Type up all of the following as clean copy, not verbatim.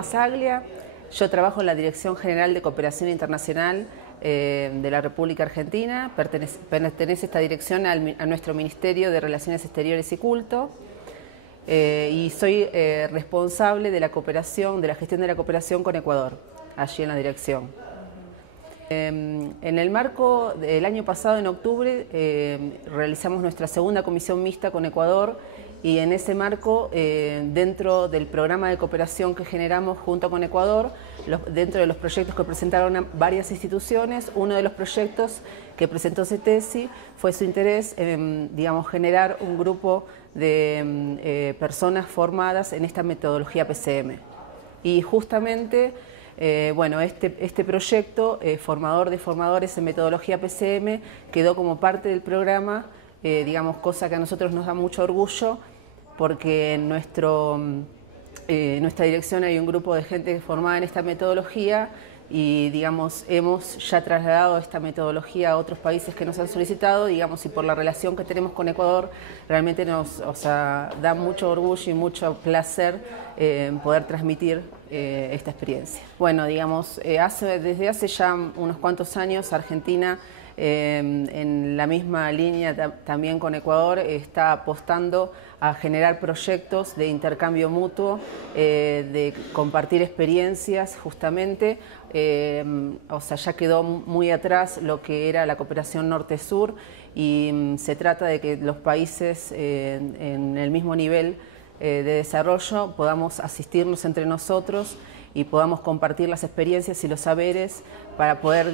Masaglia, yo trabajo en la Dirección General de Cooperación Internacional de la República Argentina. Pertenece esta dirección a nuestro Ministerio de Relaciones Exteriores y Culto. Y soy responsable de la cooperación, de la gestión de la cooperación con Ecuador, allí en la dirección. En el marco del año pasado, en octubre, realizamos nuestra segunda comisión mixta con Ecuador, y en ese marco, dentro del programa de cooperación que generamos junto con Ecuador, dentro de los proyectos que presentaron varias instituciones, uno de los proyectos que presentó CETESI fue su interés en, generar un grupo de personas formadas en esta metodología PCM. Y justamente, este proyecto, formador de formadores en metodología PCM, quedó como parte del programa, cosa que a nosotros nos da mucho orgullo, porque en nuestra dirección hay un grupo de gente formada en esta metodología y hemos ya trasladado esta metodología a otros países que nos han solicitado, y por la relación que tenemos con Ecuador, realmente nos da mucho orgullo y mucho placer poder transmitir esta experiencia. Bueno, desde hace ya unos cuantos años Argentina, en la misma línea también con Ecuador, está apostando a generar proyectos de intercambio mutuo, de compartir experiencias justamente. Ya quedó muy atrás lo que era la cooperación norte-sur, y se trata de que los países en el mismo nivel de desarrollo podamos asistirnos entre nosotros y podamos compartir las experiencias y los saberes para poder,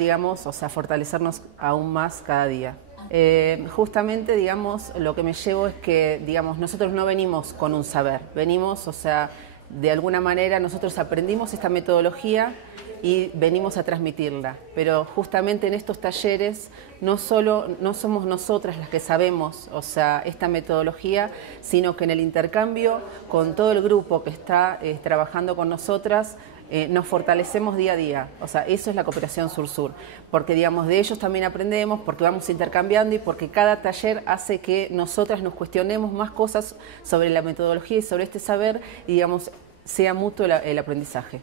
fortalecernos aún más cada día. Justamente, lo que me llevo es que, nosotros no venimos con un saber, venimos, de alguna manera nosotros aprendimos esta metodología y venimos a transmitirla, pero justamente en estos talleres no somos nosotras las que sabemos esta metodología, sino que en el intercambio con todo el grupo que está trabajando con nosotras, nos fortalecemos día a día. Eso es la cooperación sur-sur, porque de ellos también aprendemos, porque vamos intercambiando y porque cada taller hace que nosotras nos cuestionemos más cosas sobre la metodología y sobre este saber, y sea mutuo el aprendizaje.